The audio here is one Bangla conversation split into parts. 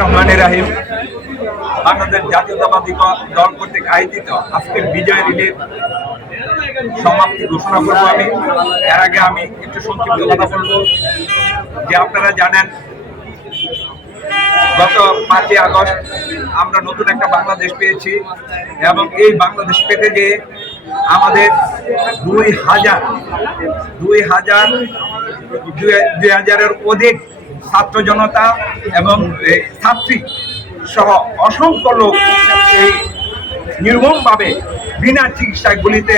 রহমানির রাহিম। বাংলাদেশ জাতীয়তাবাদী দল কর্তৃক আয়োজিত আজকের বিজয় রিলির সমাপ্তি ঘোষণা করবো আমি। এর আগে আমি একটু সংক্ষিপ্ত কথা বলবো যে আপনারা জানেন গত 5ই আগস্ট আমরা নতুন একটা বাংলাদেশ পেয়েছি এবং এই বাংলাদেশ পেতে যে আমাদের 2000-এর অধিক ছাত্র জনতা এবং ছাত্রী সহ অসংখ্য লোক এই নির্মমভাবে বিনা চিকিৎসায় গুলিতে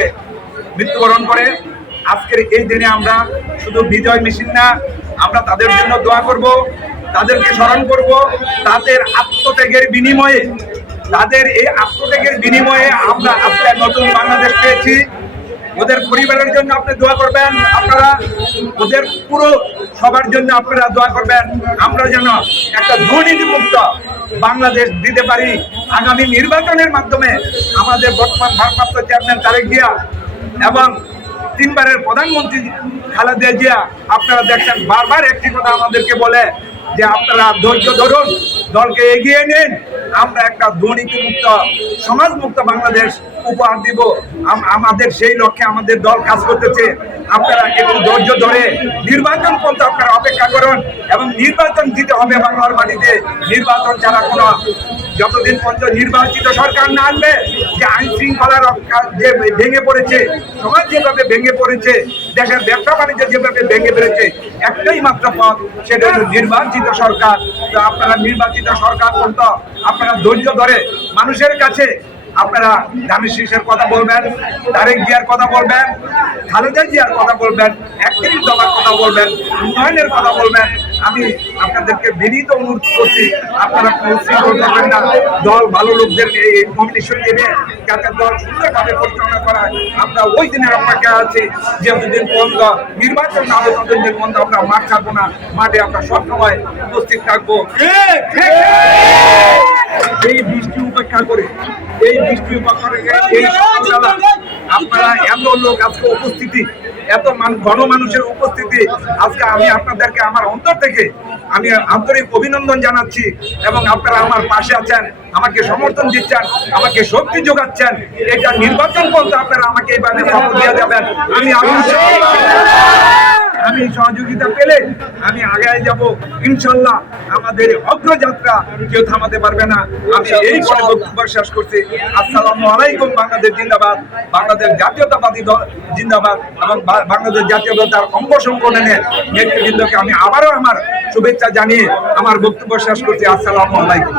মৃত্যুবরণ করে। আজকের এই দিনে আমরা শুধু বিজয় মিছিল না, আমরা তাদের জন্য দোয়া করব, তাদেরকে স্মরণ করব। তাদের আত্মত্যাগের বিনিময়ে আমরা আজকে নতুন বাংলাদেশ পেয়েছি। ওদের পরিবারের জন্য আপনি দোয়া করবেন, আপনারা ওদের পুরো সবার জন্য আপনারা দোয়া করবেন। আমরা যেন একটা দুর্নীতিমুক্ত বাংলাদেশ দিতে পারি। আগামী নির্বাচনের মাধ্যমে আমাদের বর্তমান ভারপ্রাপ্ত চেয়ারম্যান তারেক জিয়া এবং 3বারের প্রধানমন্ত্রী খালেদা জিয়া আপনারা দেখছেন বারবার একটি কথা আমাদেরকে বলে যে আপনারা ধৈর্য ধরুন, দলকে এগিয়ে নিন, আমরা একটা দুর্নীতিমুক্ত সমাজমুক্ত বাংলাদেশ উপহার দিব। আমাদের সেই লক্ষ্যে আমাদের দল কাজ করতেছে। আপনারা একটু ধৈর্য ধরে নির্বাচন পর্যন্ত আপনারা অপেক্ষা করুন এবং নির্বাচন দিতে হবে বাংলার মাটিতে। নির্বাচন ছাড়া কোনো যতদিন পর্যন্ত নির্বাচিত সরকার না আসবে, যে আইন শৃঙ্খলার যে ভেঙে পড়েছে, সমাজ যেভাবে ভেঙে পড়েছে, দেশের ব্যবসা বাণিজ্য যেভাবে ভেঙে পড়েছে, একটাই মাত্র পথ, সেটা হল নির্বাচিত সরকার। তো আপনারা নির্বাচিত সরকার পর্যন্ত আপনারা ধৈর্য ধরে মানুষের কাছে আপনারা ধানের শীষের কথা বলবেন, তারেক জিয়ার কথা বলবেন, খালেদা জিয়ার কথা বলবেন, 31 দফার কথা বলবেন, উন্নয়নের কথা বলবেন। আমি আপনাদেরকে বিনীত অনুরোধ করছি, আপনারা উচ্ছৃঙ্খল করবেন না। দল ভালো লোকদের এই নমিনেশন দেবে যাতে দল সুন্দরভাবে পরিচালনা করা। আমরা ওই দিনের অপেক্ষা আছি যে যতদিন পর্যন্ত নির্বাচন না হবে ততদিন পর্যন্ত আমরা মাঠ ছাড়বো না। মাঠে আমরা সবসময় উপস্থিত থাকবো। এই বৃষ্টি উপেক্ষা করে আপনারা এত লোক আজকে উপস্থিতি, এত গণমানুষের উপস্থিতি, আজকে আমি আপনাদেরকে আমার অন্তর থেকে আমি আন্তরিক অভিনন্দন জানাচ্ছি এবং আপনারা আমার পাশে আছেন, আমাকে সমর্থন দিচ্ছেন, আমাকে শক্তি যোগাচ্ছেন। এটা নির্বাচন পর্যন্ত আপনারা আমাকে এইভাবে সাপোর্ট দিয়ে যাবেন। আমি সহযোগিতা পেলে আমি আগে যাব ইনশাল্লাহ। আমাদের অগ্রযাত্রা কেউ থামাতে পারবে না। আমি এই পরে বক্তব্য শেষ করছি। আসসালামু আলাইকুম। বাংলাদেশ জিন্দাবাদ, বাংলাদেশ জাতীয়তাবাদী দল জিন্দাবাদ এবং বাংলাদেশ জাতীয়তার অঙ্গ সংগঠনের নেতৃবৃন্দকে আমি আবারও আমার শুভেচ্ছা জানিয়ে আমার বক্তব্য শেষ করছি। আসসালামু আলাইকুম।